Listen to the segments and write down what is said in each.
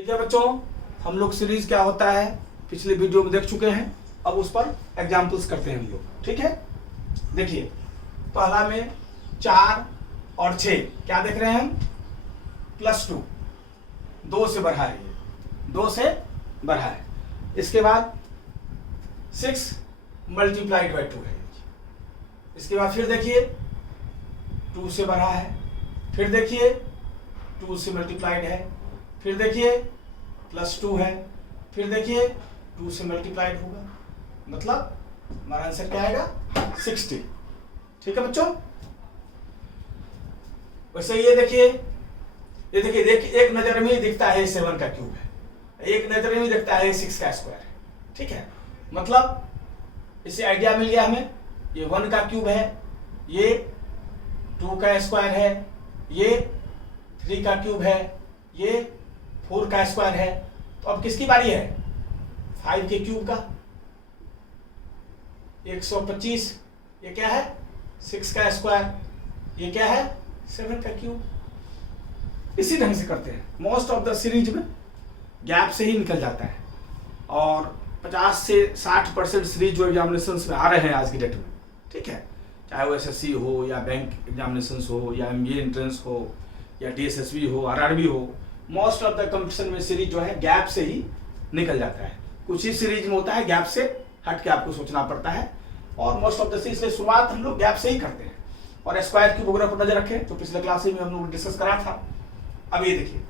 ठीक है बच्चों, हम लोग सीरीज क्या होता है पिछले वीडियो में देख चुके हैं। अब उस पर एग्जाम्पल्स करते हैं हम लोग। ठीक है, देखिए पहला में 4 और 6 क्या देख रहे हैं हम, +2, 2 से बढ़ा है, 2 से बढ़ा है। इसके बाद 6 मल्टीप्लाइड बाई 2 है। इसके बाद फिर देखिए 2 से बढ़ा है, फिर देखिए 2 से मल्टीप्लाइड है, फिर देखिए +2 है, फिर देखिए 2 से मल्टीप्लाइड होगा, मतलब हमारा आंसर क्या आएगा 60। ठीक है बच्चों, वैसे ये देखिए एक नजर में ही दिखता है 7 का क्यूब है, एक नजर में ही दिखता है 6 का स्क्वायर है। ठीक है, मतलब इसे आइडिया मिल गया हमें। ये 1 का क्यूब है, ये 2 का स्क्वायर है, ये 3 का क्यूब है, ये 4 का स्क्वायर है। तो अब किसकी बारी है, 5 के क्यूब का, 125। ये क्या है 6 का स्क्वायर, ये क्या है 7 का क्यूब। इसी ढंग से करते हैं। मोस्ट ऑफ द सीरीज में गैप से ही निकल जाता है, और 50 से 60% सीरीज जो एग्जामिनेशन में आ रहे हैं आज की डेट में, ठीक है, चाहे वो SSC हो या बैंक एग्जामिनेशन हो या MBA एंट्रेंस हो या DSSB हो, RRB हो, मोस्ट ऑफ द कंपटीशन में सीरीज जो है गैप से ही निकल जाता है। कुछ ही सीरीज में होता है गैप से हट के आपको सोचना पड़ता है, और मोस्ट ऑफ द सीरीज से शुरुआत हम लोग गैप से ही करते हैं। और स्क्वायर क्यूब वगैरह पर नजर रखें तो पिछले क्लास में हम लोग डिस्कस करा था। अब ये देखिए,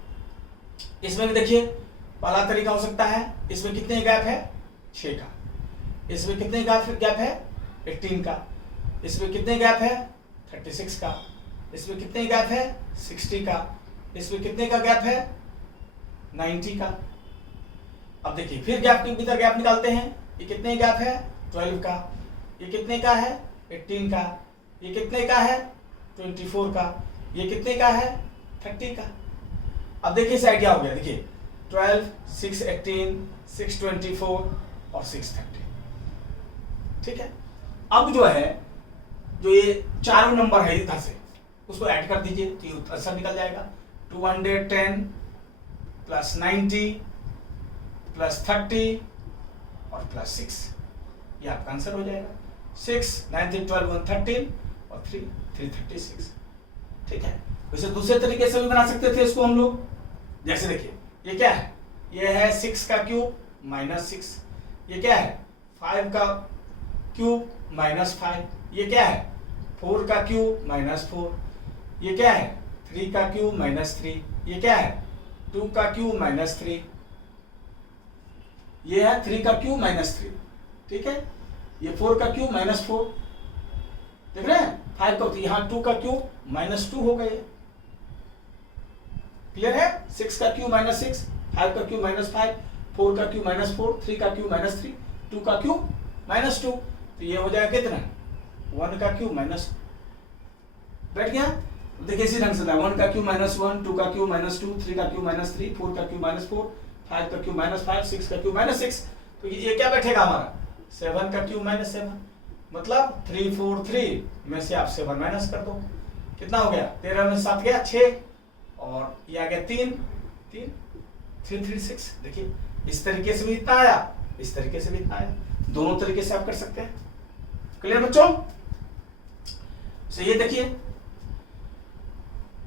इसमें भी देखिए पहला तरीका हो सकता है, इसमें कितने गैप है 6 का, इसमें कितने गैप है 18 का, इसमें कितने गैप है 36 का, इसमें कितने गैप है 60 का, इसमें कितने का गैप है 90 का। अब देखिए फिर गैप के भीतर गैप निकालते हैं। ये कितने गैप है 12 का, ये कितने का है 18 का, ये कितने का है 24 का, ये कितने का है 30 का। अब देखिए इसे आइडिया हो गया। देखिए 12, 6, 18, 6, 24 और 6, 30। ठीक है, अब जो है जो ये चारों नंबर है इधर से उसको ऐड कर दीजिए तो ये आंसर निकल जाएगा। 210 + 90 + 30 और +6, ये आपका आंसर हो जाएगा। 6, 90, 12, 113 और 3, 336। ठीक है, वैसे दूसरे तरीके से भी बना सकते थे इसको हम लोग। जैसे देखिए ये क्या है, ये है 6 का क्यूब -6, ये क्या है 5 का क्यूब -5, ये क्या है 4 का क्यूब -4, ये क्या है 3 का क्यूब -3, ये क्या है 2 का क्यूब -3, ये है 3 का क्यूब -3। ठीक है, ये 4 का क्यूब -4, देख रहे हैं 5 का, तो यहाँ 2 का क्यूब -2 हो गए। क्लियर है, 6 का क्यूब -6, 5 का क्यूब -5, 4 का क्यूब -4, 3 का क्यूब -3, 2 का क्यूब -2, तो ये हो जाएगा कितना 1 का क्यूब बैठ गया। देखिए इसी ढंग से था 1 का क्यूब -1, 2 का क्यूब -2, 3 का क्यूब -3, 4 का क्यूब -4, 5 का क्यूब -5, 6 का क्यूब -6, तो ये क्या बैठेगा हमारा 7 का क्यूब -7, मतलब 343 में से आप 7 माइनस कर दो, कितना हो गया 13 में 7 गया 6, और ये आ गया 3, 336। देखिए इस तरीके से भी इतना आया, इस तरीके से भी इतना आया, दोनों तरीके से आप कर सकते हैं। क्लियर बच्चों, ये देखिए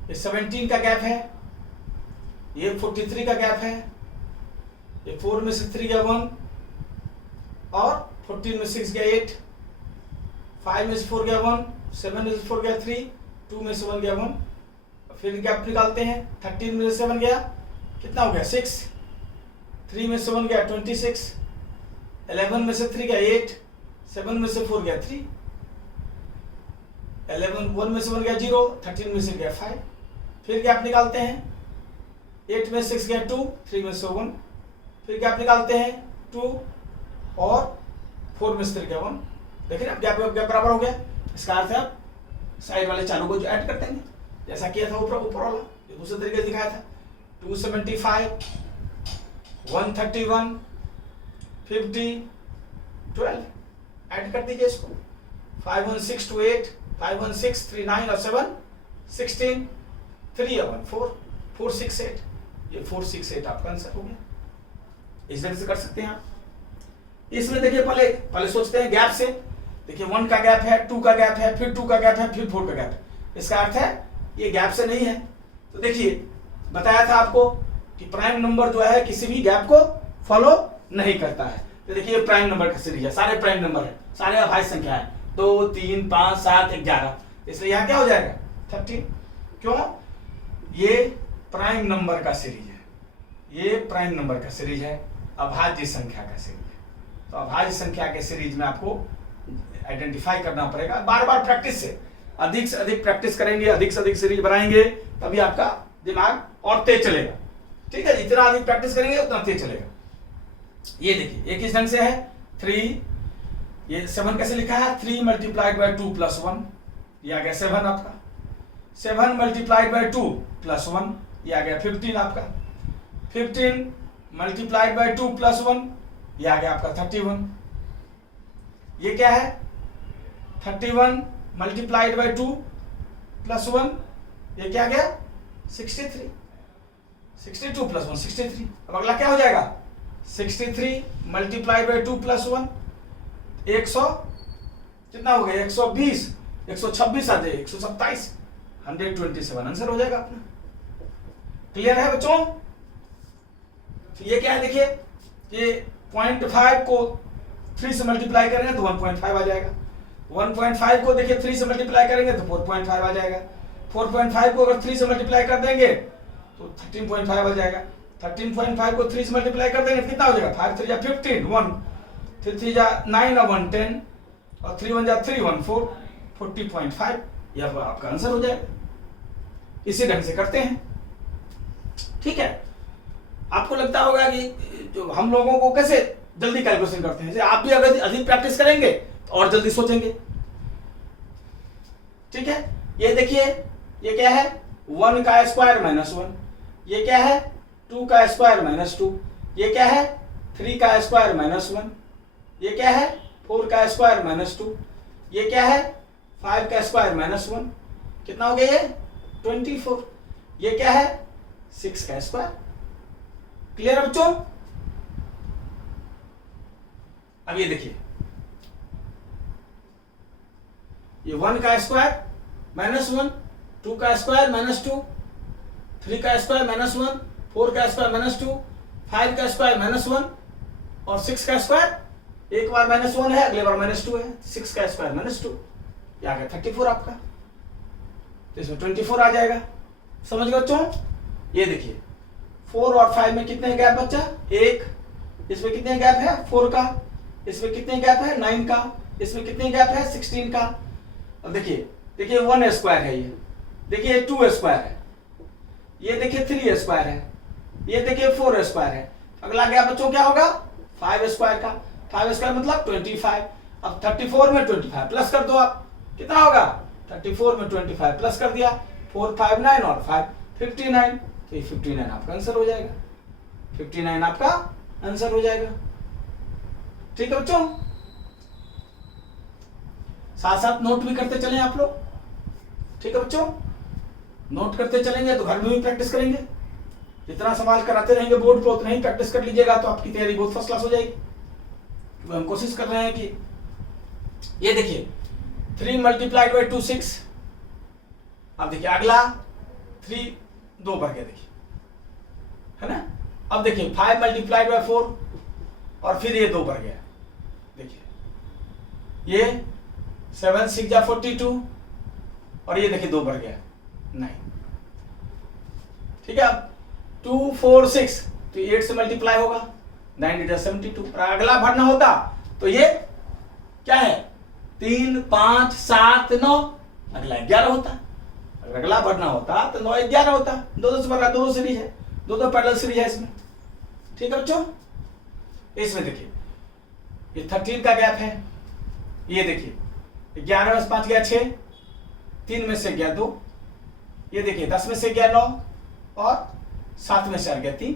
ये 17 का गैप है, ये 43 का गैप है, ये 4 में से 3 गया 1, और 14 में 6 गया 8, 5 में से 4 गया 1, 7 में से 4 गया 3, 2 में से 1 गया 1, फिर गैप निकालते हैं। 13 में से 7 गया, कितना हो गया 6, 3 में से 1 गया 26, 11 में से 3 गया 8, 7 में से 4 गया 3, 1 में से 1 गया 0, 13 में से गया 5, फिर गैप निकालते हैं। 8 में 6 गया 2, 3 में से 1, फिर गैप निकालते हैं 2, और 4 में से 3 गया 1। देखिए अब गैप बराबर हो गया। इसका अर्थ है आप साइड वाले चारों को जो ऐड कर देंगे, जैसा किया था ऊपर वाला, ये दूसरे तरीके से दिखाया था। 275, 131, 50, 12 ऐड कर दीजिए इसको। 5 1 6 2 8, 5 1 6 3 9 और 7 16, 3 और 1 4, 4 6 8, ये 4 6 8 आपका आंसर हो गया। इस तरह से कर सकते हैं आप। इसमें देखिए पहले सोचते हैं गैप से। देखिए 1 का गैप है, 2 का गैप है, फिर 2 का गैप है, फिर 4 का गैप है। इसका अर्थ है ये गैप से नहीं है। तो देखिए बताया था आपको कि प्राइम नंबर जो है किसी भी गैप को फॉलो नहीं करता है। तो देखिए प्राइम नंबर का सीरीज है, सारे प्राइम नंबर है, सारे अभाज्य संख्या है, 2 3 5 7 11, इसलिए यहाँ क्या हो जाएगा 13। क्यों? ये प्राइम नंबर का सीरीज है, ये प्राइम नंबर का सीरीज है, अभाज्य संख्या का सीरीज है। तो अभाज्य संख्या के सीरीज में आपको आइडेंटिफाई करना पड़ेगा। बार बार प्रैक्टिस से अधिक प्रैक्टिस करेंगे, अधिक से अधिक सीरीज बनाएंगे, तभी आपका दिमाग और तेज चलेगा। ठीक है, जितना अधिक प्रैक्टिस करेंगे उतना तेज चलेगा। ये देखिए एक इस ढंग से है 3, ये 7 कैसे लिखा है 3 मल्टीप्लाइड बाय 2 प्लस 1, ये आ गया 7 आपका। 7 मल्टीप्लाइड बाय 2 प्लस 1, ये आ गया 15 आपका। 15 मल्टीप्लाइड बाय 2 प्लस 1, ये आ गया आपका 31। ये क्या है 31 मल्टीप्लाइड बाय 2 प्लस 1, ये क्या गया 63। 62 प्लस 1 63। अब अगला क्या हो जाएगा 63 मल्टीप्लाइड बाय 2 प्लस 1, 100 कितना हो गया 120, 126 आ जाए 127, 127 आंसर हो जाएगा अपना। क्लियर है बच्चों? तो ये क्या है देखिए, ये 0.5 को 3 से मल्टीप्लाई करेंगे तो 1.5 आ जाएगा। 1.5 को देखिए 3 से मल्टीप्लाई करेंगे तो 4.5 आ जाएगा। 4.5 को अगर 3 से मल्टीप्लाई कर देंगे तो 13.5 आ जाएगा। 13.5 को 3 से मल्टीप्लाई कर देंगे कितना हो जाएगा 5 3 जा 15, 1 3 3 जा 9 और 1 10 और 3 1 जा 3 1 4, 40.5 यह आपका आंसर हो जाएगा। इसी ढंग से करते हैं। ठीक है, आपको लगता होगा कि जो हम लोगों को कैसे जल्दी कैलकुलेशन करते हैं, आप भी अगर अधिक प्रैक्टिस करेंगे तो और जल्दी सोचेंगे। ठीक है, ये देखिए ये क्या है 1 का स्क्वायर माइनस 1, ये क्या है 2 का स्क्वायर माइनस 2, ये क्या है 3 का स्क्वायर माइनस 1, ये क्या है 4 का स्क्वायर माइनस 2, ये क्या है 5 का स्क्वायर माइनस 1, कितना हो गया ये 24, ये क्या है 6 का स्क्वायर। क्लियर है बच्चों? अब ये देखिए ये 1 का स्क्वायर माइनस 1, 2 का स्क्वायर माइनस 2, 3 का स्क्वायर माइनस 1, 4 का स्क्वायर माइनस 2, 5 का स्क्वायर माइनस 1 और 6 का स्क्वायर। एक बार माइनस 1 है, अगले बार माइनस 2 है, 6 का स्क्वायर माइनस 2, ये आ गया 34 आपका। तो इसमें 24 आ जाएगा। समझ गए बच्चों? ये देखिए 4 और 5 में कितने गैप बच्चा 1, इसमें कितने गैप है 4 का, इसमें कितने गैप है 9 का, इसमें कितने गैप है 16 का। अब देखिए 1 स्क्वायर है, ये देखिए 2 स्क्वायर है, ये देखिए 3 स्क्वायर है, ये देखिए 4 स्क्वायर है। अगला गैप बच्चों क्या होगा 5 स्क्वायर का। 5 स्क्वायर मतलब 25। अब 34 में 25 प्लस कर दो आप, कितना होगा 34 में 25 प्लस कर दिया 4 5 9 और 5 59। तो ये 59 आपका आंसर हो जाएगा। 59 आपका आंसर हो जाएगा। ठीक है बच्चों, साथ साथ नोट भी करते चलें आप लोग। ठीक है बच्चों, नोट करते चलेंगे तो घर में भी प्रैक्टिस करेंगे। जितना सवाल कराते रहेंगे बोर्ड पर उतना ही प्रैक्टिस कर लीजिएगा तो आपकी तैयारी बहुत फर्स्ट क्लास हो जाएगी। तो हम कोशिश कर रहे हैं कि ये देखिए 3 मल्टीप्लाइड बाई 2 6। अब देखिए अगला 3 2 बढ़ गया, देखिए है ना। अब देखिए 5 मल्टीप्लाइड बाई 4 और फिर ये 2 बढ़ गया। देखिए ये 7 6 जा 42 और ये देखिए 2 बढ़ गया 9। ठीक है, अब 2 4 6 तो 8 से मल्टीप्लाई होगा 9 8 72। और अगला भरना होता तो ये क्या है 3 5 7 9, अगला 11 होता। अगर अगला भरना होता तो 9 11 होता। 2 से भर रहा, 2 सीरीज है, 2 पैरेलल सीरीज है इसमें। ठीक है बच्चों, इसमें देखिए ये 13 का गैप है। ये देखिए 11 में से 5 गया 6, 3 में से गया 2, ये देखिए 10 में से गया 9 और 7 में से आ गया 3।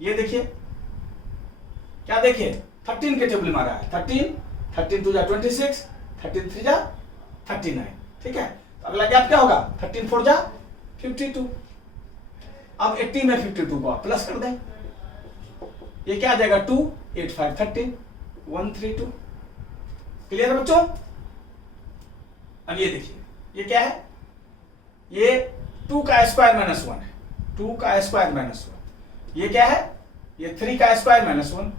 ये देखिए क्या देखिए 13 के टेबल मारा है 13 2 जा 26, 13 3 जा 39। ठीक है, तो अगला गैप क्या होगा 13 4 जा 52। अब 80 में 52 को आप प्लस कर दें, ये क्या आ जाएगा 2 8 5 30 132। क्लियर है बच्चों? अब ये देखिए ये क्या है, ये 2 का स्क्वायर माइनस 1 है, 2 का स्क्वायर माइनस 1। ये क्या है, ये 3 का स्क्वायर माइनस 1,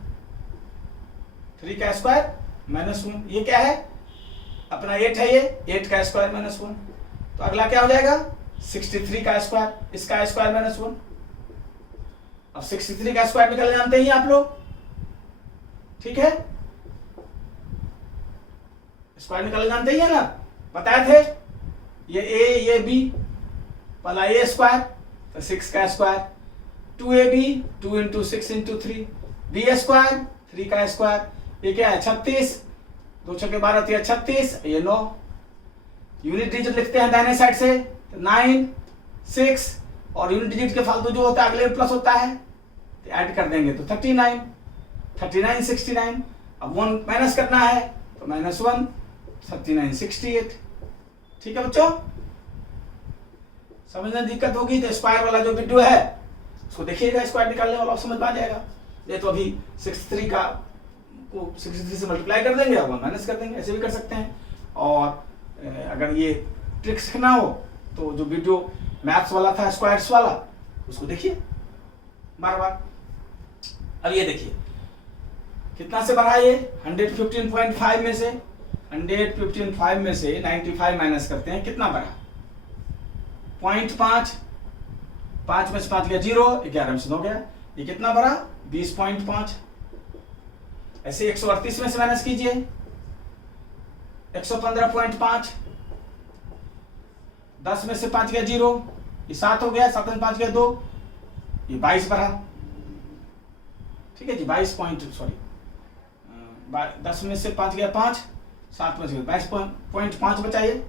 3 का स्क्वायर माइनस 1। ये क्या है अपना 8 है, ये 8 का स्क्वायर माइनस 1। तो अगला क्या हो जाएगा 63 का स्क्वायर, इसका स्क्वायर माइनस 1। अब 63 का स्क्वायर निकल जानते ही आप लोग, ठीक है, स्क्वायर निकल जानते ही है ना, बताए थे। ये a ये b पहला a स्क्वायर तो 6 का square, 2ab 2 into 6 into 3, b square 3 का स्क्वायर, ये क्या है 36, 2 छक्के 12 3 36, ये 9। यूनिट डिजिट लिखते हैं दाहिने साइड से, 9 6 और यूनिट डिजिट के फालतू जो होता है अगले प्लस होता है तो ऐड कर देंगे तो 39 39 69। अब 1 माइनस करना है तो -1 39 68। ठीक है बच्चों, समझने दिक्कत होगी तो स्क्वायर वाला जो वीडियो है उसको देखिएगा, स्क्वायर निकालने वाला समझ में आ जाएगा। ये तो अभी 63 का को 63 से मल्टीप्लाई कर देंगे और 1 माइनस कर देंगे, ऐसे भी कर सकते हैं। और अगर ये ट्रिक सीखना हो तो जो वीडियो मैथ्स वाला था स्क्वायर्स वाला उसको देखिए बार बार। अब ये देखिए कितना से बढ़ा, ये 115.5 में से 115.5 में से 95 माइनस करते हैं, कितना बढ़ा 0.5, 5 में से 5 गया 0, 11 में से 9 गया, ये कितना बढ़ा 20.5। ऐसे 138 में से माइनस कीजिए 115.5, 10 में से 5 गया 0, ये 7 हो गया, 7 में 5 गया 2, ये 22 बढ़ा। ठीक है जी 10 में से 5 गया 5, 7 में से 22.5 बचाइए।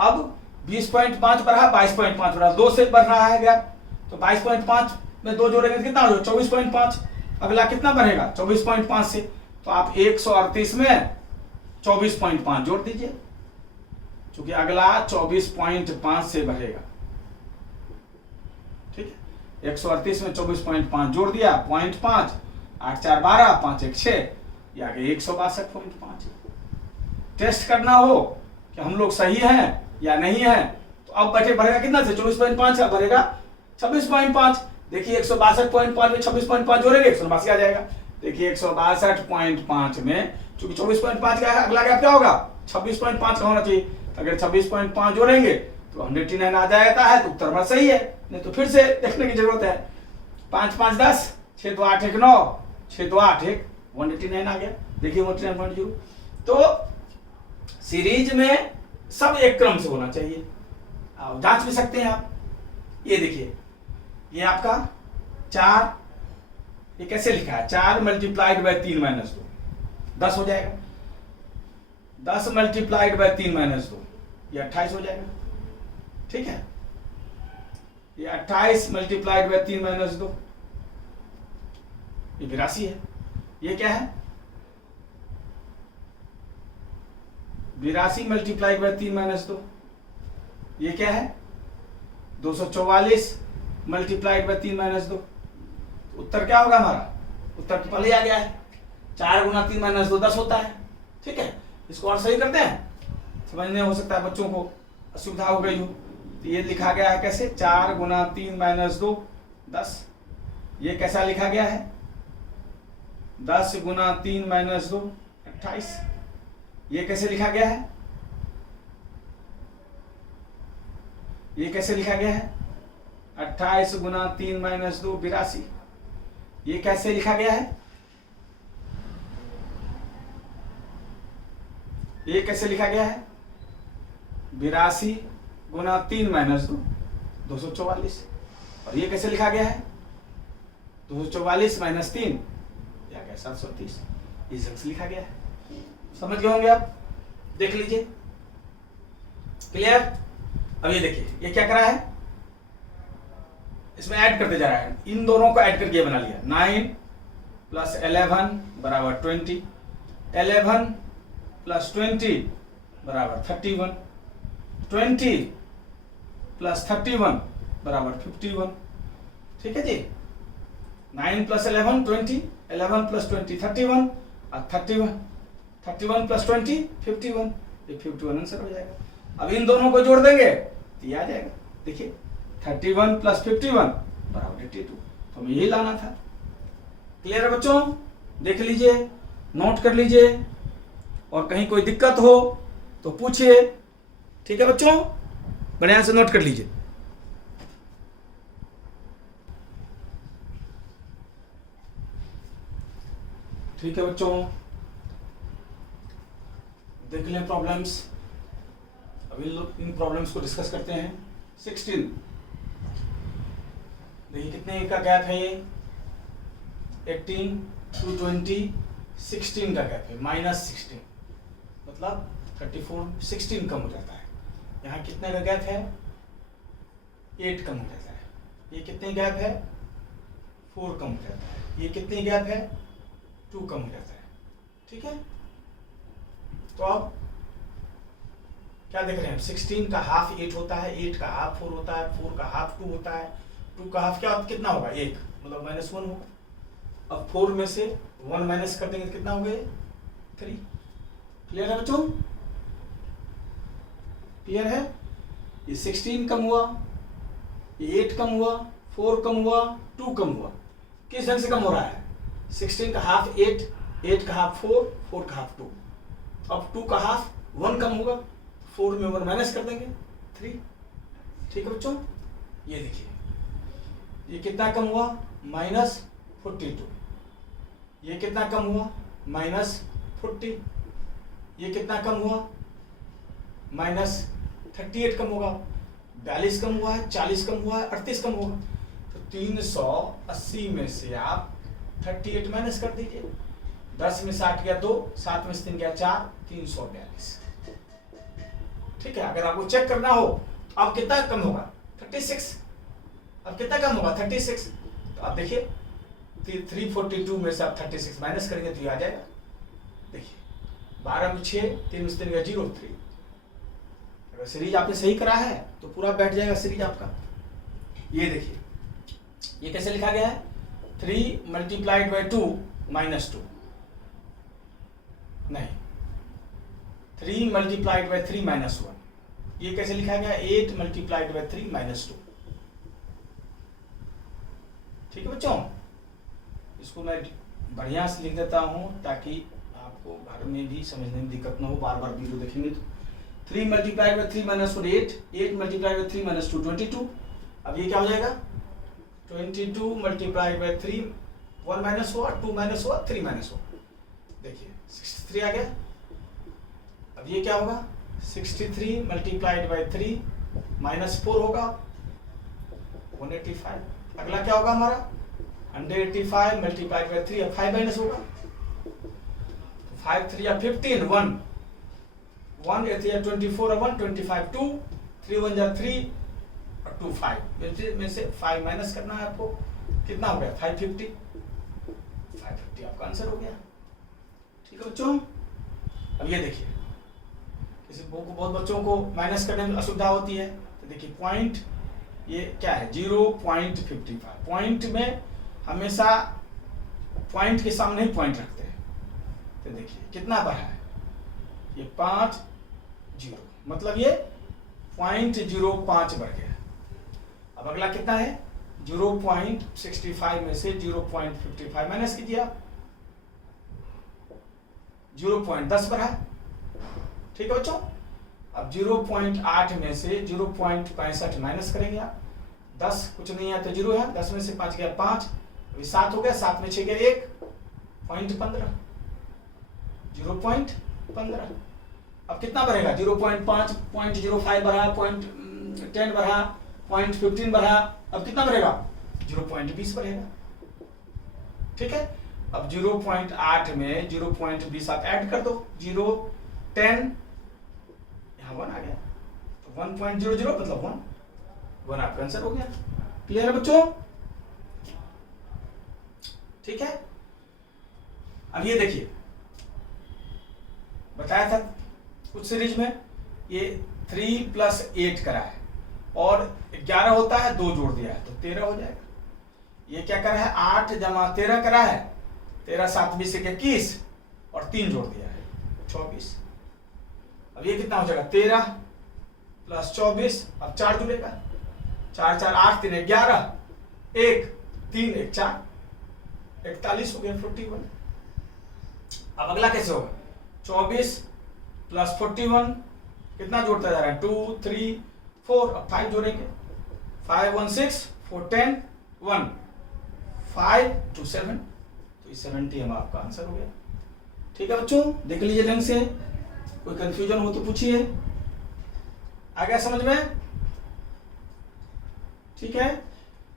अब 20.5 बढ़ा 22.5 बढ़ा, 2 से बढ़ रहा है गैप, तो 22.5 में 2 जोड़ेंगे तो कितना हो 24.5। अगला कितना बढ़ेगा 24.5 से, तो आप 138 में 24.5 जोड़ दीजिए, क्योंकि अगला 24.5 से बढ़ेगा। ठीक है 138 में 24.5 जोड़ दिया 0.5, 8 4 12, 5 1 6, ये आगे 162.5। टेस्ट करना हो कि हम लोग सही हैं या नहीं है तो अब बचे बढ़ेगा कितना से 24.5 अब बढ़ेगा 26.5। देखिए 162.5 में 26.5 जोड़ेंगे 182 आ जाएगा। देखिए 162.5 में चूंकि 24.5 का अगला गैप क्या होगा 26.5 का होना चाहिए, अगर 26.5 जोड़ेंगे तो 189 आ जाता है तो उत्तर हमारा सही है, नहीं तो फिर से देखने की जरूरत है। 5 5 10, 6 2 8 1 9, 6 2 8 1 189 आ गया। देखिए 189.0। तो सीरीज में सब एक क्रम से होना चाहिए, जांच भी सकते हैं आप। ये देखिए ये आपका 4, ये कैसे लिखा है 4 मल्टीप्लाइड बाय 3 माइनस 2 10 हो जाएगा, 10 मल्टीप्लाइड बाय 3 माइनस 2 ये 28 हो जाएगा। ठीक है ये 28 मल्टीप्लाइड बाय 3 माइनस 2 ये 82 है। ये क्या है 82 मल्टीप्लाइड बाय 3 माइनस 2, ये क्या है 244 मल्टीप्लाइड बाय 3 माइनस 2। उत्तर क्या होगा हमारा, उत्तर तो पहले आ गया है 4 गुना 3 माइनस 2 10 होता है। ठीक है इसको और सही करते हैं, समझने हो सकता है बच्चों को असुविधा हो गई हो, तो ये लिखा गया है कैसे 4 गुना 3 माइनस 2 10। ये कैसा लिखा गया है 10 गुना 3 माइनस 2 28। ये कैसे लिखा गया है, ये कैसे लिखा गया है 28 गुना 3 माइनस 2 82। ये कैसे लिखा गया है, ये कैसे लिखा गया है 82 गुना 3 माइनस 2 244। और ये कैसे लिखा गया है 244 माइनस 3 या क्या 730। ये सबसे लिखा गया है, समझ गए होंगे आप, देख लीजिए क्लियर। अब ये देखिए ये क्या करा है, इसमें ऐड करते जा रहा है, इन दोनों को ऐड करके बना लिया 9 प्लस 11 बराबर 20, 11 प्लस 20 बराबर 31, 20 प्लस 31 बराबर 51। ठीक है जी। 9 प्लस 11 20, 11 प्लस 20 31 और 31 प्लस 20 51। ये 51 आंसर हो जाएगा। अब इन दोनों को जोड़ देंगे तो ये आ जाएगा। देखिए 31 प्लस 51 बराबर 82। तो हमें यही लाना था। क्लियर है बच्चों? देख लीजिए, नोट कर लीजिए, और कहीं कोई दिक्कत हो तो पूछिए। ठीक है बच्चों, बढ़िया से नोट कर लीजिए। ठीक है बच्चों, देख लें प्रॉब्लम्स। अभी लोग इन प्रॉब्लम्स को डिस्कस करते हैं। 16 देखिए कितने का गैप है ये, 18 to 20 16 का गैप है, -16 मतलब 34 16 कम हो जाता है। यहाँ कितने का गैप है, 8 कम हो जाता है। ये कितने गैप है, 4 कम हो जाता है। ये कितने गैप है, 2 कम हो जाता है। ठीक है, तो अब क्या देख रहे हैं, 16 का हाफ 8 होता है, 8 का हाफ 4 होता है, 4 का हाफ 2 होता है, 2 का हाफ क्या कितना होगा, 1 मतलब -1 होगा। अब 4 में से 1 माइनस कर देंगे तो कितना हो गया, 3। क्लियर है बच्चों? क्लियर है? ये 16 कम हुआ, ये 8 कम हुआ, 4 कम हुआ, 2 कम हुआ। किस ढंग से कम हो रहा है, 16 का हाफ 8, 8 का हाफ 4, 4 का हाफ 2। अब 2 का हाफ 1 कम होगा, 4 में 1 माइनस कर देंगे 3। ठीक है बच्चों, ये देखिए ये कितना कम हुआ, -42। ये कितना कम हुआ, -40। ये कितना कम हुआ, -38 कम होगा, 42 कम हुआ है, 40 कम हुआ है, 38 कम होगा। तो 380 में से आप 38 माइनस कर दीजिए। 10 में 60 गया 2, 7 में से 3 गया 4, 342। ठीक है, अगर आपको चेक करना हो तो अब कितना कम होगा, 36। अब कितना कम होगा, 36। तो आप देखिए 342 में से आप 36 माइनस करेंगे तो ये आ जाएगा। देखिए 12 में 6, 3 में से 3 गया 0, 3। अगर सीरीज आपने सही करा है तो पूरा बैठ जाएगा सीरीज आपका। ये देखिए ये कैसे लिखा गया है, 3 मल्टीप्लाइड बाई 2 -2 नहीं, 3 मल्टीप्लाइड बाई 3 -1। ये कैसे लिखा गया, 8 मल्टीप्लाइड बाई 3 -2। ठीक है बच्चों, इसको मैं बढ़िया से लिख देता हूं ताकि आपको घर में भी समझने में दिक्कत ना हो, बार बार वीडियो देखेंगे तो। 3 मल्टीप्लाइड बाई 3 -1 8, 8 मल्टीप्लाइड बाई 3 -2 22। अब ये क्या हो जाएगा, 22 मल्टीप्लाइड बाई 3, 1 माइनस हुआ, 2 माइनस हुआ, 3 माइनस हुआ। देखिए 63 आ गया। अब ये क्या होगा, 63 मल्टीप्लाइड बाई 3 -4 होगा, 185। अगला क्या होगा हमारा, 185 मल्टीप्लाइड बाई 3, अब 5 माइनस होगा, 5 3 या 15, 1 1 8 या 24 1 25 2 3 1 जा 3 और 2 5 में से 5 माइनस करना है आपको। कितना हो गया, 550। 550 आपका आंसर हो गया। ठीक है बच्चों, अब ये देखिए किसी बहुत बच्चों को माइनस करने में असुविधा होती है। तो देखिए पॉइंट ये क्या है, 0.55। पॉइंट में हमेशा पॉइंट के सामने ही पॉइंट रखते हैं। तो देखिए कितना बढ़ा है, ये 5 0 मतलब ये 0.05 बढ़ गया। अब अगला कितना है, 0.65 में से 0.55 माइनस कीजिए आप, 0.10 बढ़ा। ठीक है बच्चों, अब 0.8 में से 0.65 माइनस करेंगे आप, 10 कुछ नहीं है तो 0 है, 10 में से 5 गया 5, अभी 7 हो गया, 7 में 6 गया 1, 0.15 0.15। अब कितना बढ़ेगा, 0.5 0.05 बढ़ा, 0.10 बढ़ा, 0.15 बढ़ा, अब कितना बढ़ेगा, 0.20 बढ़ेगा। ठीक है, अब 0.8 में 0.20 आप ऐड कर दो, 0 10 यहाँ 1 आ गया, तो 1.00 मतलब 1 आपका आंसर हो गया। क्लियर है बच्चों? ठीक है, अब ये देखिए बताया था कुछ सीरीज में ये 3 + 8 करा है और 11 होता है, 2 जोड़ दिया है तो 13 हो जाएगा। ये क्या करा है, 8 जमा 13 करा है, 13 7 20 21 और 3 जोड़ दिया है 24। अब ये कितना हो जाएगा, 13 प्लस 24, अब 4 जुड़ेगा, 4 4 8 3 11 1 3 1 4 41 हो गया 41। अब अगला कैसे होगा, 24 प्लस 41 कितना जोड़ता जा रहा है, 2 3 4, अब 5 जोड़ेंगे, 5 1 6 4 10 1 5 2 7, तो 70 हम आपका आंसर हो गया। ठीक है बच्चों, देख लीजिए ढंग से, कोई कंफ्यूजन हो तो पूछिए। आ गया समझ में? ठीक है।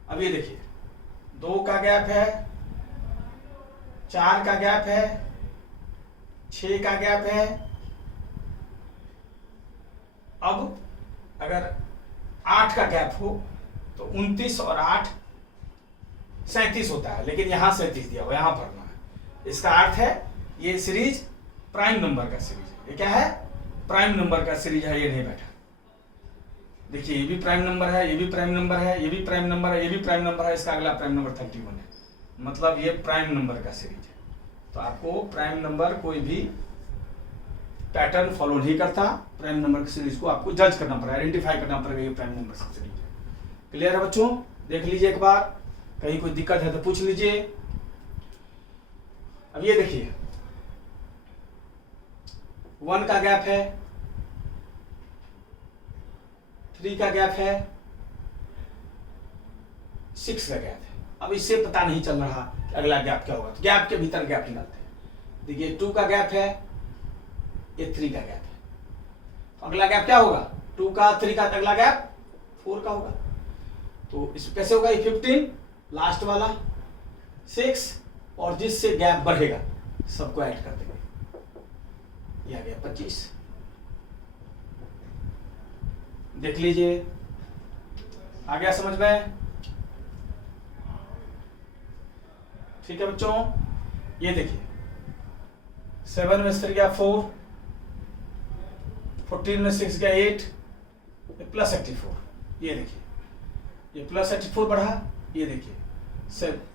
अब ये देखिए, 2 का गैप है, 4 का गैप है, 6 का गैप है। अब अगर 8 का गैप हो तो 29 और 8 37 होता है, लेकिन यहां 37 दिया हुआ, यहां पढ़ना है। इसका अर्थ है ये सीरीज प्राइम नंबर का सीरीज है। ये क्या है, प्राइम नंबर का सीरीज है, ये नहीं बैठा। देखिए ये भी प्राइम नंबर है, ये भी प्राइम नंबर है, ये भी प्राइम नंबर है, ये भी प्राइम नंबर है, इसका अगला प्राइम नंबर 31 है, मतलब ये प्राइम नंबर का सीरीज है। तो आपको प्राइम नंबर कोई भी पैटर्न फॉलो नहीं करता, प्राइम नंबर की सीरीज को आपको जज करना पड़ेगा, आइडेंटिफाई करना पड़ेगा, ये प्राइम नंबर की सीरीज है। क्लियर है बच्चों? देख लीजिए एक बार, कहीं कोई दिक्कत है तो पूछ लीजिए। अब ये देखिए, 1 का गैप है, 3 का गैप है, 6 का गैप है। अब इससे पता नहीं चल रहा कि अगला गैप क्या होगा, तो गैप के भीतर गैप निकालते हैं। देखिए 2 का गैप है, ये 3 का गैप है, तो अगला गैप क्या होगा, 2 का 3 का अगला गैप 4 का होगा। तो इस कैसे होगा, ये 15 लास्ट वाला 6 और जिससे गैप बढ़ेगा सबको ऐड कर देंगे, ये आ गया 25। देख लीजिए, आ गया समझ में? ठीक है बच्चों, ये देखिए 7 में 3 गया 4, 14 में 6 गया 8, प्लस 84। ये देखिए ये प्लस 84 बढ़ा, ये देखिए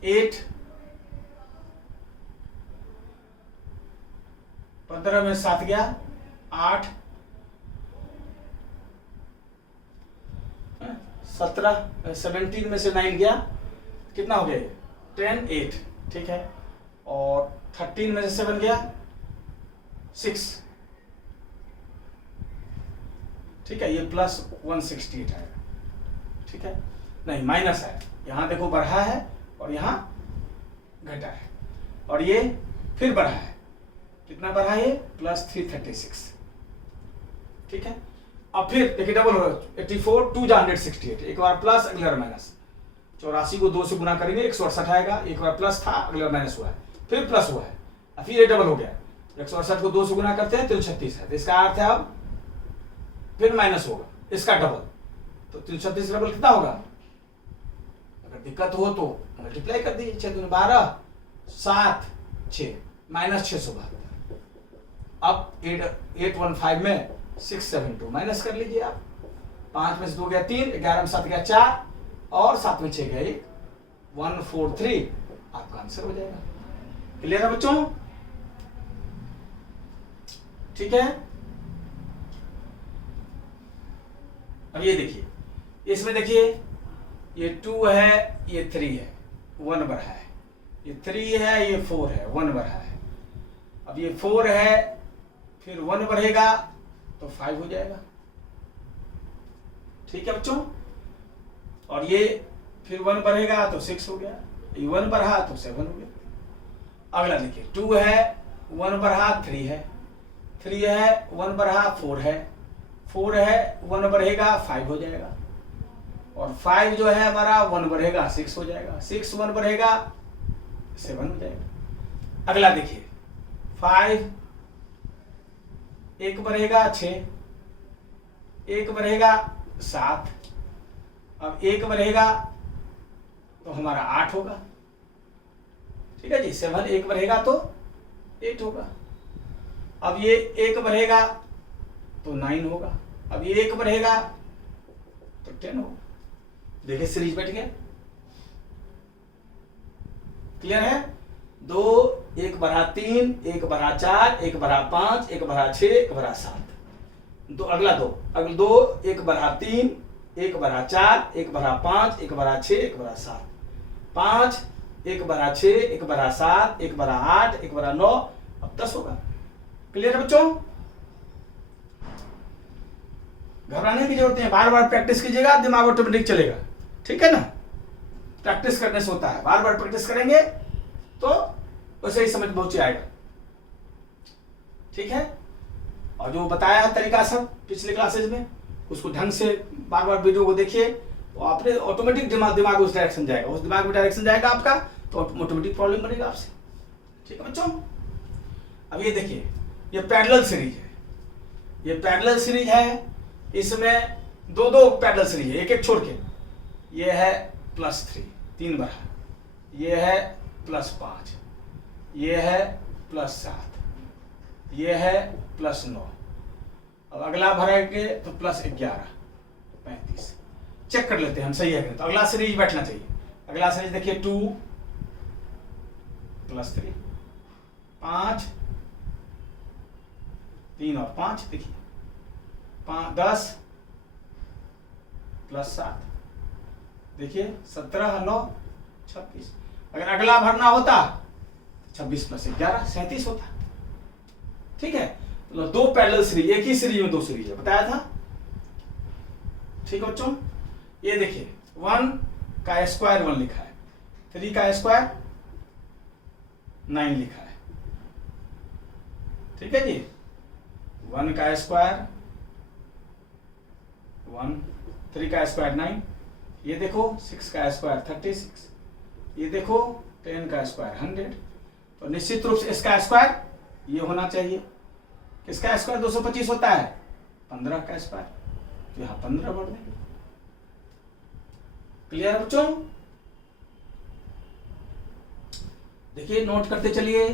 8, 15 में 7 गया 8, 17 17 में से 9 गया, कितना हो गया, 10 8, ठीक है। और 13 में से 7 गया 6, ठीक है, ये प्लस 168 आएगा, ठीक है, नहीं माइनस है, यहाँ देखो बढ़ा है और यहाँ घटा है, और ये फिर बढ़ा है, कितना बढ़ा है, ये प्लस 336, ठीक है। अब फिर देखिए डबल हो रहा है, 84 2 जा 168, एक बार प्लस अगला माइनस, 84 को 2 से गुना करेंगे 168 आएगा, एक बार प्लस था अगला माइनस हुआ है, फिर प्लस हुआ है, अब फिर ये डबल हो गया, 168 को 2 से गुना करते हैं 336 है, तो इसका अर्थ है अब फिर माइनस होगा इसका डबल, तो 336 डबल कितना होगा, अगर दिक्कत हो तो मल्टीप्लाई कर दीजिए, 6 दूनी 12 7 6 माइनस 672। अब 815 में 672 माइनस कर लीजिए आप, 5 में से 2 गया 3, 11 में 7 गया 4 और 7 में 6 गया 1, 143 आपका आंसर हो जाएगा। क्लियर है बच्चों? ठीक है। अब ये देखिए, इसमें देखिए ये 2 है, ये 3 है, 1 बढ़ा है, ये 3 है, ये 4 है, 1 बढ़ा है। अब ये 4 है, फिर 1 बढ़ेगा तो 5 हो जाएगा, ठीक है बच्चों। और ये फिर 1 बढ़ेगा तो 6 हो गया, ये 1 बढ़ा तो 7 हो गया। अगला देखिए 2 है, 1 बढ़ा 3 है, 3 है, 1 बढ़ा 4 है, 4 है, 1 बढ़ेगा 5 हो जाएगा, और 5 जो है हमारा 1 बढ़ेगा 6 हो जाएगा, 6 1 बढ़ेगा 7 हो जाएगा। अगला देखिए 5 1 बढ़ेगा 6, 1 बढ़ेगा 7, अब 1 बढ़ेगा तो हमारा 8 होगा, ठीक है जी। 7 1 बढ़ेगा तो 8 होगा। अब ये 1 बढ़ेगा तो 9 होगा, अब ये 1 बढ़ेगा तो 10 हो। देखिए सीरीज बैठ गया, क्लियर है। 2 1 बरा 3 1 बरा 4 1 बरा 5 1 बरा 6 1 बरा 7। अगला 2 1 बरा 3 1 बरा 4 1 बरा 5 1 बरा 6 1 बरा 7। 5 1 बरा 6 1 बरा 7 1 बरा 8 1 बरा 9, अब 10 होगा। क्लियर है बच्चों, घबराने की जरूरत नहीं, बार बार प्रैक्टिस कीजिएगा, दिमाग ऑटोमेटिक चलेगा। ठीक है ना, प्रैक्टिस करने से होता है, बार बार प्रैक्टिस करेंगे तो वैसे ही समझ पहुंच आएगा। ठीक है, और जो बताया है तरीका सब पिछले क्लासेज में, उसको ढंग से बार बार वीडियो को देखिए, तो आपने ऑटोमेटिक दिमाग उस डायरेक्शन जाएगा, उस दिमाग में डायरेक्शन जाएगा आपका, तो ऑटोमेटिक प्रॉब्लम बनेगा आपसे। ठीक है बच्चों, अब ये देखिए, ये पैरेलल सीरीज है, ये पैरेलल सीरीज है, इसमें दो दो पैरेलल सीरीज है, एक एक छोड़ के। ये है +3 3 बरा, ये है +5, ये है +7, ये है +9। अब अगला भरेंगे तो +11 35। चेक कर लेते हैं हम, सही है। तो अगला सीरीज बैठना चाहिए। अगला सीरीज देखिए 2 +3 5 3 और 5, देखिए 10 +7, देखिए 17 9 26। अगर अगला भरना होता 26 + 11 37 होता। ठीक है, तो 2 पैरेलल सीरीज, एक ही सीरीज में 2 सीरीज है, बताया था। ठीक है बच्चों, ये देखिए 1 का स्क्वायर 1 लिखा है, 3 का स्क्वायर 9 लिखा है। ठीक है जी, 1 का स्क्वायर 1, 3 का स्क्वायर 9, ये देखो 6 का स्क्वायर 36, ये देखो 10 का स्क्वायर 100। तो निश्चित रूप से इसका स्क्वायर ये होना चाहिए। किसका स्क्वायर 225 होता है? 15 का स्क्वायर, तो यहाँ 15 बढ़ देंगे। क्लियर है बच्चों? देखिए नोट करते चलिए,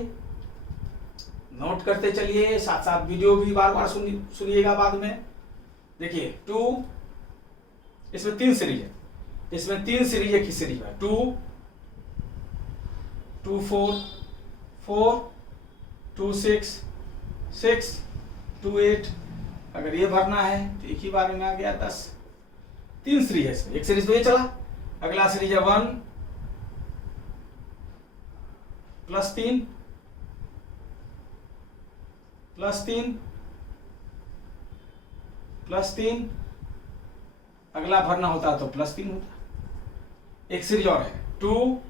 नोट करते चलिए, साथ साथ वीडियो भी बार बार सुनिएगा बाद में। देखिए 2, इसमें 3 सीरीज है, इसमें 3 सीरीज एक ही सीरीज है। 2 2 4 4 2 6 6 2 8। अगर ये भरना है तो एक ही बार में आ गया 10। 3 सीरीज है इसमें, एक सीरीज तो ये चला। अगला सीरीज है 1 +3 +3 +3। अगला भरना होता तो +3 होता। एक सीरीज और है 2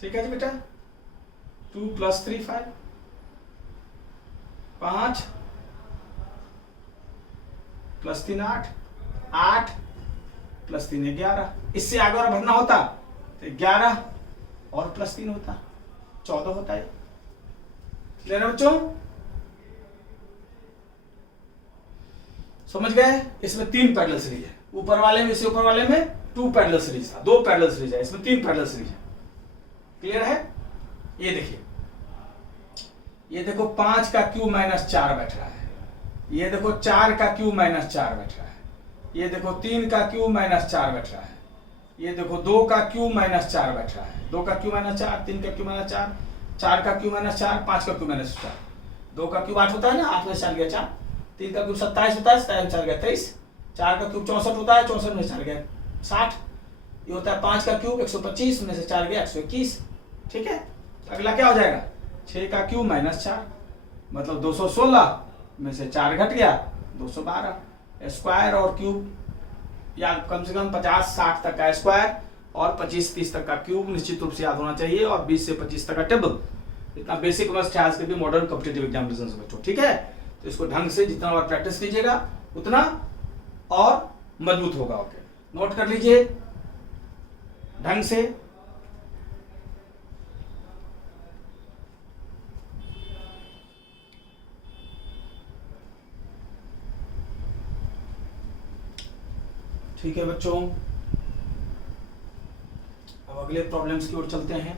ठीक है जी बेटा, 2 + 3 5 5 +3 8 8 +3 11। इससे आगे और भरना होता तो 11 और +3 होता 14 होता है। क्लियर है बच्चों? समझ गए? इसमें 3 पैरेलल सीरीज है, ऊपर वाले में, इससे ऊपर वाले में 2 पैरेलल सीरीज था, 2 पैरेलल सीरीज है, इसमें 3 पैरेलल सीरीज है। क्लियर है? ये देखिए, ये देखो 5 का क्यूब -4 बैठ रहा है, ये देखो 4 का क्यूब -4 बैठ रहा है, ये देखो 3 का क्यूब -4 बैठ रहा है, ये देखो 2 का क्यूब -4 बैठ रहा है, 2 का क्यूब -4 3 का क्यूब -4 4 का क्यूब -4 5 का क्यूब -4 2 का क्यूब 8 होता है ना, 8 में 4 गया 4, 3 का क्यूब 27 होता है, 27 में 4 गया 23, 4 का क्यूब 64 होता है, 64 में 4 गया 60, ये होता है 5 का क्यूब 125 में से 4 गया 121। ठीक है, अगला क्या हो जाएगा? 6 का क्यूब -4 मतलब 216 में से 4 घट गया 212। स्क्वायर और क्यूब या कम से कम 50-60 तक का स्क्वायर और 25-30 तक का क्यूब निश्चित रूप से याद होना चाहिए, और 20 से 25 तक का टेबल। इतना बेसिक मस्ट है आज के भी मॉडर्न कॉम्पिटिटिव एग्जामिनेशन से बच्चों। ठीक है, तो इसको ढंग से जितना और प्रैक्टिस कीजिएगा उतना और मजबूत होगा। ओके, नोट कर लीजिए ढंग से। ठीक है बच्चों, अब अगले प्रॉब्लम्स की ओर चलते हैं।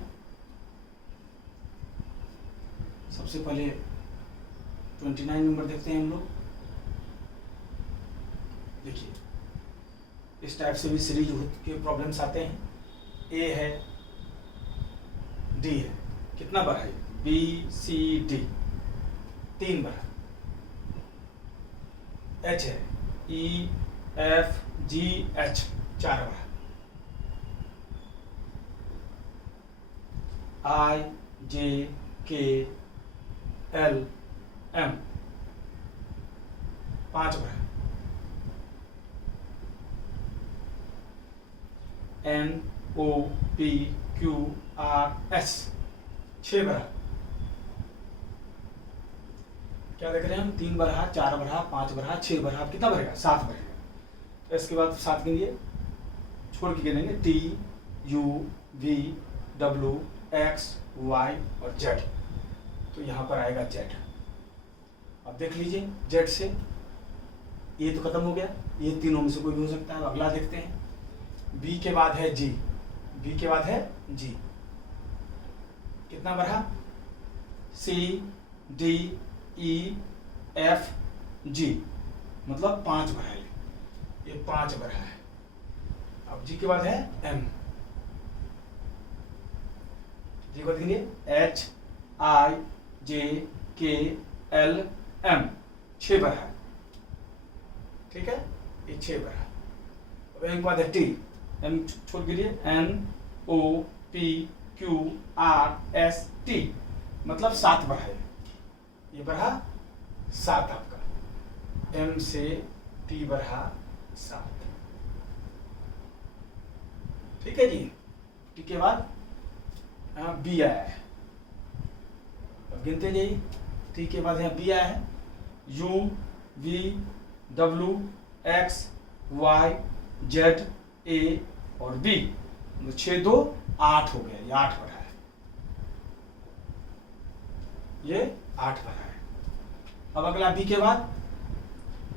सबसे पहले 29 नंबर देखते हैं हम लोग। देखिए इस टाइप से भी सीरीज के प्रॉब्लम्स आते हैं। ए है, डी है, कितना बार है? बी सी डी 3 बार। एच है, ई F G H 4 bar. I J K L M 5 बार। N O P Q R S 6 बार। क्या देख रहे हैं हम? 3 बरहा, 4 बरहा, 5 बरहा, 6 बरहा, कितना भरेगा? 7 भरेगा। तो इसके बाद 7 गिनिए, छोड़ के गिनेंगे। T U V W X Y और जेड। तो यहाँ पर आएगा जेड। अब देख लीजिए, जेड से ये तो खत्म हो गया, ये तीनों में से कोई भी हो सकता है। अब अगला देखते हैं। बी के बाद है जी, बी के बाद है जी, कितना बढ़ा? सी डी ई एफ जी, मतलब 5 बढ़ा है, ये 5 बढ़ा है। अब जी के बाद है एम, जी को देखेंगे H I J K L M 6 बढ़ा है, ठीक है, ये 6 बढ़ा। अब एम के बाद है टी, एम छोड़ के लिए N O P Q R S T, मतलब 7 बढ़ा है, ये बढ़ा 7 आपका। एम से टी बढ़ा 7, ठीक है जी। टी के बाद बी आया है, अब गिनते जाइए। टी के बाद यहाँ बी आया है, U V W X Y Z A और बी, 6 2 8 हो गया, ये 8 बढ़ा है, ये 8 बढ़ा है। अब अगला बी के बाद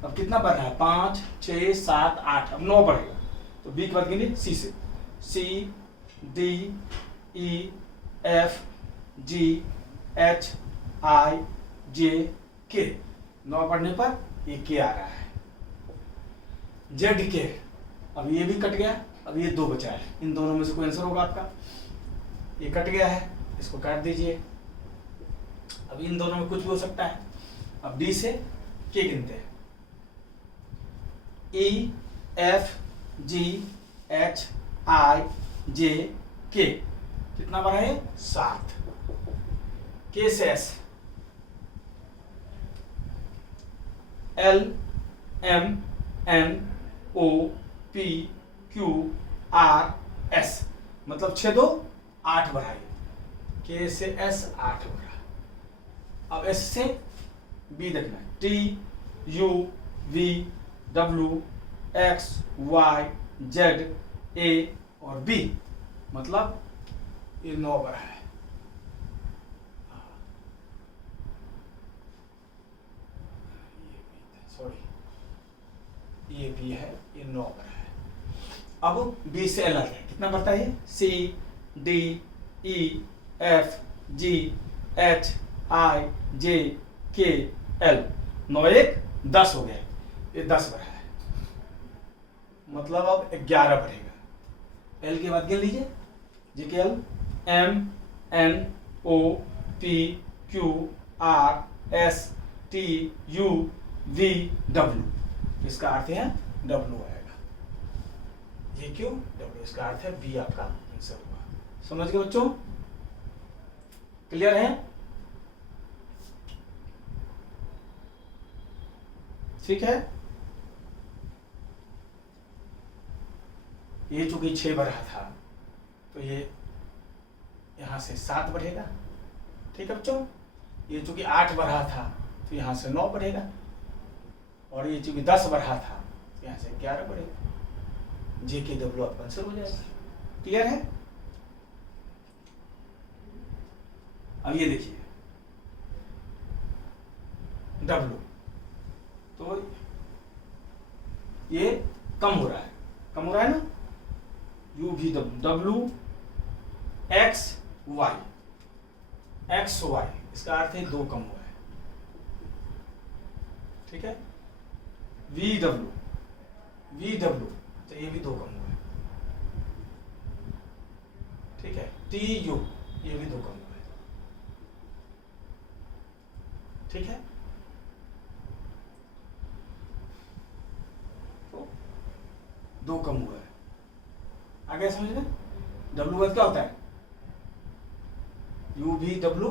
अब कितना बढ़ रहा है? 5 6 7 8, अब 9 बढ़ेगा। तो बी के बाद गिनिए सी से, C D E F G H I J K, 9 पढ़ने पर ये के आ रहा है। जेड के, अब ये भी कट गया, अब ये 2 बचा है, इन दोनों में से कोई आंसर होगा आपका। ये कट गया है, इसको काट दीजिए। अब इन दोनों में कुछ भी हो सकता है। अब डी से के गिनते हैं, ई F G H I J के, कितना बड़ा है? 7। के से S, L M N O P Q R S, मतलब 6 2 8 बढ़ाइए। के से एस 8 बढ़ा। अब एस से बी देखना है, T U V W X Y Z A और बी, मतलब ये 9 बढ़ा है। सॉरी, ये बी है, ये 9 बढ़ा है। अब बी से एल आता है, कितना बढ़ता है? C D E F G H I J K L, 9 1 10 हो गया, ये 10 बढ़ा है, मतलब अब 11 बढ़ेगा। एल के बाद गिन लीजिए, G K L M N O P Q R S T U V W, इसका अर्थ है डब्ल्यू आएगा। ये क्यों डब्ल्यू, इसका अर्थ है बी आपका आंसर होगा। समझ गए बच्चों? क्लियर है? ठीक है। ये चूंकि 6 बढ़ा था, तो ये यहां से 7 बढ़ेगा, ठीक है बच्चों। ये चूंकि 8 बढ़ा था, तो यहां से 9 बढ़ेगा, और ये चूंकि 10 बढ़ा था, तो यहां से 11 बढ़ेगा। जे के डब्ल्यू आपका आंसर हो जाएगा। क्लियर है? अब ये देखिए डब्ल्यू, तो ये कम हो रहा है, कम हो रहा है ना, यू भी डब्ल्यू एक्स वाई, इसका अर्थ है 2 कम हुआ है, ठीक है, वी डब्ल्यू, तो ये भी 2 कम हुआ है, ठीक है, टी यू, ये भी 2 कम हुआ है, ठीक है, तो 2 कम हुआ है। आगे समझ लें, डब्ल्यू वर्ड क्या होता है, U V W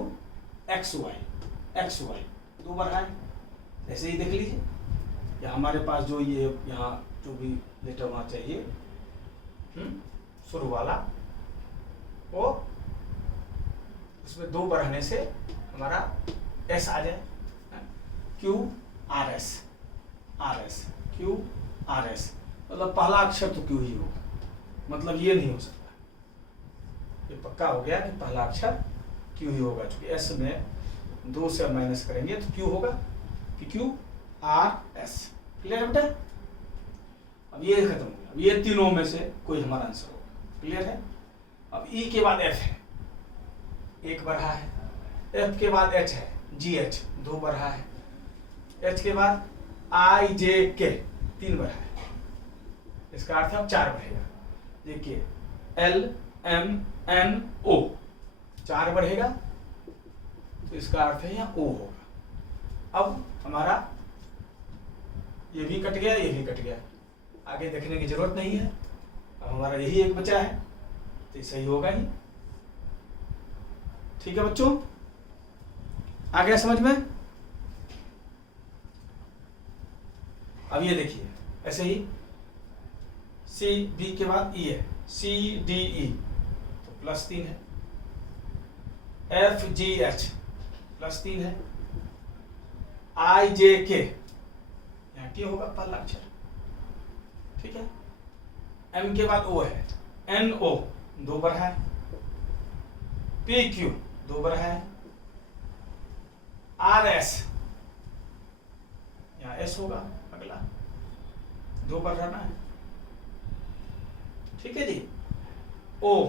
X Y 2 बार है, ऐसे ही देख लीजिए, या हमारे पास जो ये यहाँ जो भी लेटर होना चाहिए शुरू वाला, वो उसमें 2 बढ़ाने से हमारा एस आ जाए, Q R S Q R S, मतलब पहला अक्षर तो क्यू ही होगा, मतलब ये नहीं हो सकता, ये पक्का हो गया कि पहला अक्षर क्यू ही होगा, क्योंकि एस में 2 से माइनस करेंगे तो क्यू होगा, कि क्यू आर एस। क्लियर है बेटा? अब ये खत्म हो गया, अब ये तीनों में से कोई हमारा आंसर होगा। क्लियर है? अब ई के बाद एफ है, 1 बढ़ा है, एफ के बाद एच है, जी एच 2 बढ़ा है, एच के बाद आई जे के 3 बढ़ा है, इसका अर्थ अब 4 बढ़ेगा। देखिए एल एम एन ओ 4 बढ़ेगा, तो इसका अर्थ है यहाँ ओ होगा। अब हमारा ये भी कट गया, ये भी कट गया, आगे देखने की जरूरत नहीं है, अब हमारा यही एक बचा है, तो ये सही होगा ही। ठीक है बच्चों, आ गया समझ में? अब ये देखिए ऐसे ही सी बी के बाद ई है, सी डी ई तो +3 है, एफ जी एच +3 है, आई जे के यहाँ टी होगा पहला अक्षर, ठीक है, एम के बाद ओ है, एन ओ 2 बढ़ा है, पी क्यू 2 बढ़ा है, आर एस यहाँ एस होगा अगला, 2 बढ़ाना है, ठीक है जी, ओ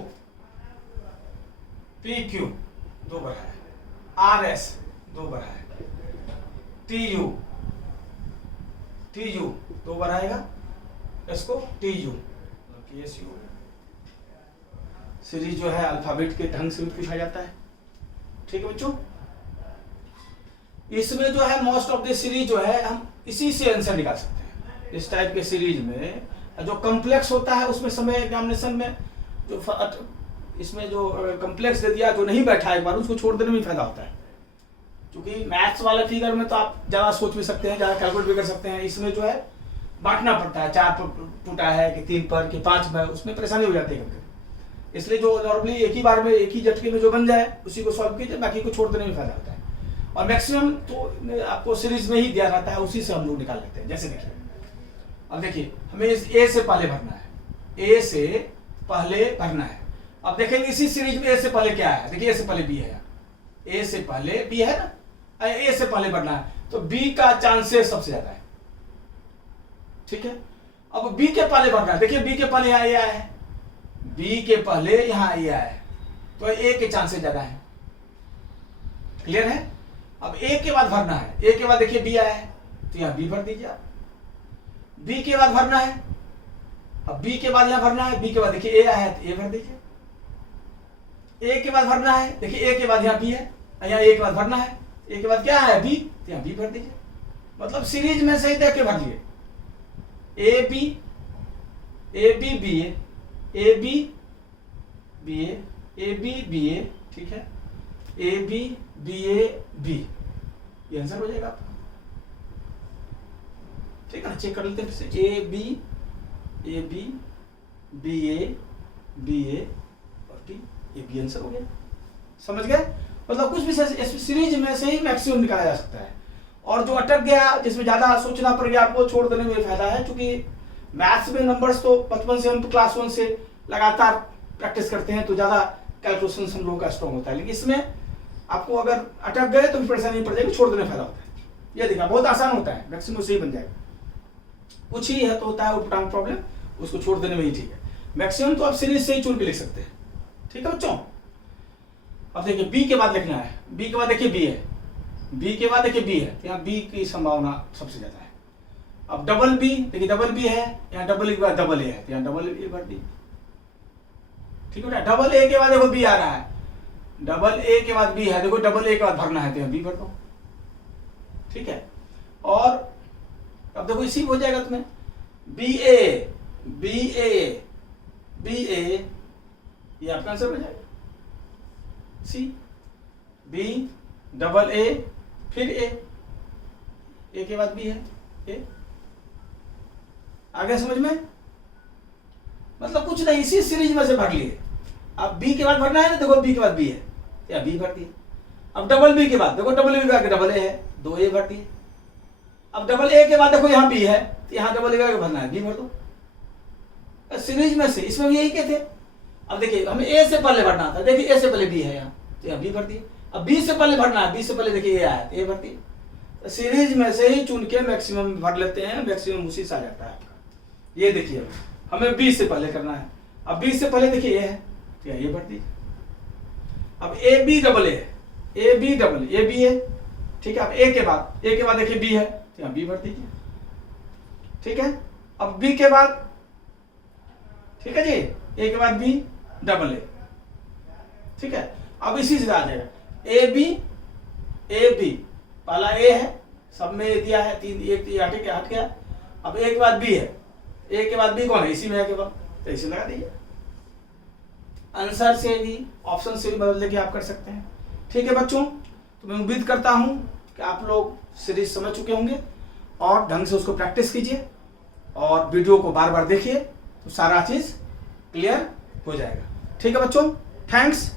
पी क्यू 2 बढ़ा है, आर एस 2 बढ़ा है, टी यू 2 बढ़ाएगा, इसको टी यू सीरीज जो है अल्फाबेट के ढंग से भी पूछा जाता है। ठीक है बच्चों, इसमें जो है मोस्ट ऑफ द सीरीज जो है हम इसी से आंसर निकाल सकते हैं। इस टाइप के सीरीज में जो कॉम्प्लेक्स होता है उसमें समय एग्जामिनेशन में जो इसमें जो कॉम्प्लेक्स दे दिया जो नहीं बैठा एक बार उसको छोड़ देने में फायदा होता है, क्योंकि मैथ्स वाले फिगर में तो आप ज़्यादा सोच भी सकते हैं, ज़्यादा कैलकुलेट भी कर सकते हैं, इसमें जो है बांटना पड़ता है, 4 पर टूटा है कि 3 पर कि 5 में, उसमें परेशानी हो जाती है कभी। इसलिए जो नॉर्मली एक ही बार में एक ही झटके में जो बन जाए उसी को सॉल्व कीजिए, बाकी को छोड़ देने में फायदा होता है। और मैक्सिमम तो आपको सीरीज में ही दिया रहता है, उसी से हम लोग निकाल लेते हैं। जैसे देखिए, अब देखिए हमें इस ए से पहले भरना है, ए से पहले भरना है। अब देखेंगे इसी सीरीज में ए से पहले क्या है, देखिए ए से पहले बी है, ए से पहले बी है ना, ए से पहले भरना है, तो बी का चांसेस सबसे ज्यादा है। ठीक है, अब बी के पहले भरना है, देखिए बी के पहले यहाँ ए आया है, बी के पहले यहाँ ए आया है, तो ए के चांसेस ज्यादा है। क्लियर है? अब ए के बाद भरना है, ए के बाद देखिए बी आया है, तो यहाँ बी भर दीजिए आप। बी के बाद भरना है, अब बी के बाद यहाँ भरना है, बी के बाद देखिए ए आया है तो ए भर दीजिए। ए के बाद भरना है, देखिए ए के बाद यहाँ बी है, यहाँ ए के बाद भरना है, ए के बाद क्या है बी, तो यहाँ बी भर दीजिए। मतलब सीरीज में से ही देख के भर लिए, A B B A B B A B B A, ठीक है, A B B A B, ये आंसर हो जाएगा आपका। ठीक है ना, चेक कर लेते हैं फिर से, ए बी बी ए और टी, ये बी आंसर हो गया। समझ गए? मतलब कुछ भी सीरीज में से ही मैक्सिमम निकाला जा सकता है, और जो अटक गया जिसमें ज्यादा सोचना पड़ गया आपको छोड़ देने में फायदा है, क्योंकि मैथ्स में नंबर्स तो बचपन से हम क्लास 1 से लगातार प्रैक्टिस करते हैं, तो ज्यादा कैलकुलेशन हम लोगों का स्ट्रॉन्ग होता है। लेकिन इसमें आपको अगर अटक गए तो परेशानी नहीं पड़ जाएगी, छोड़ देने में फायदा होता है। ये देखा बहुत आसान होता है, मैक्सिमम से ही बन जाएगा। कुछ ही है तो होता है उटपटांग प्रॉब्लम, उसको छोड़ देने में ही ठीक है। मैक्सिमम तो आप सीरीज से ही चुन के लिख सकते हैं। ठीक है बच्चों, अब देखिए बी के बाद लिखना है, बी के बाद देखिए बी है, बी के बाद देखिए बी है, तो यहाँ बी की संभावना सबसे ज्यादा है। अब डबल बी, देखिए डबल बी है, यहाँ डबल के बाद डबल ए है, तो यहाँ डबल ए भर दी। ठीक है ना, डबल ए के बाद देखो बी आ रहा है, डबल ए के बाद बी है, देखो डबल ए के बाद भरना है, तो यहाँ बी भर दो। ठीक है, और अब देखो इसी हो जाएगा तुम्हें B A B A B A, ये आपका आंसर हो जाएगा। सी बी डबल ए फिर ए के बाद बी है, ए। आगे समझ में? मतलब कुछ नहीं, इसी सीरीज में से भर लिए। अब बी के बाद भरना है ना, देखो बी के बाद बी है, या बी भर दिए। अब डबल बी के बाद देखो डबल बी के बाद डबल ए है, 2 ए भर दिए। अब डबल ए के बाद देखो यहाँ बी है, तो यहाँ डबल ए भरना है, बी भर दो। सीरीज में से इसमें भी यही के थे। अब देखिए हमें ए से पहले भरना था, देखिए ए से पहले बी है यहाँ, तो यहाँ बी भर दिए। अब बी से पहले भरना है, बी से पहले देखिए ए आया, ए भर दिए। तो सीरीज में से ही चुन के मैक्सिमम भर लेते हैं, मैक्सिमम उसी से आ जाता है आपका। ये देखिए हमें बी से पहले करना है, अब बी से पहले देखिए ए है, तो यहाँ ये भर दिए। अब A B double A, A B double A B है। ठीक है, अब ए के बाद देखिए बी है, तो यहाँ बी भर दीजिए। ठीक है, अब बी के बाद, ठीक है जी, ए के बाद बी डबल ए। ठीक है, अब इसी से आ जाएगा ए बी, पहला ए है, सब में ए दिया है, 3 एक हट गया। अब ए के बाद बी है, ए के बाद बी कौन है, इसी में है केवल, तो इसे लगा दीजिए। आंसर से भी ऑप्शन से भी बदल के आप कर सकते हैं। ठीक है बच्चों, तो मैं उम्मीद करता हूं कि आप लोग सीरीज समझ चुके होंगे और ढंग से उसको प्रैक्टिस कीजिए और वीडियो को बार बार देखिए, तो सारा चीज क्लियर हो जाएगा। ठीक है बच्चों, थैंक्स।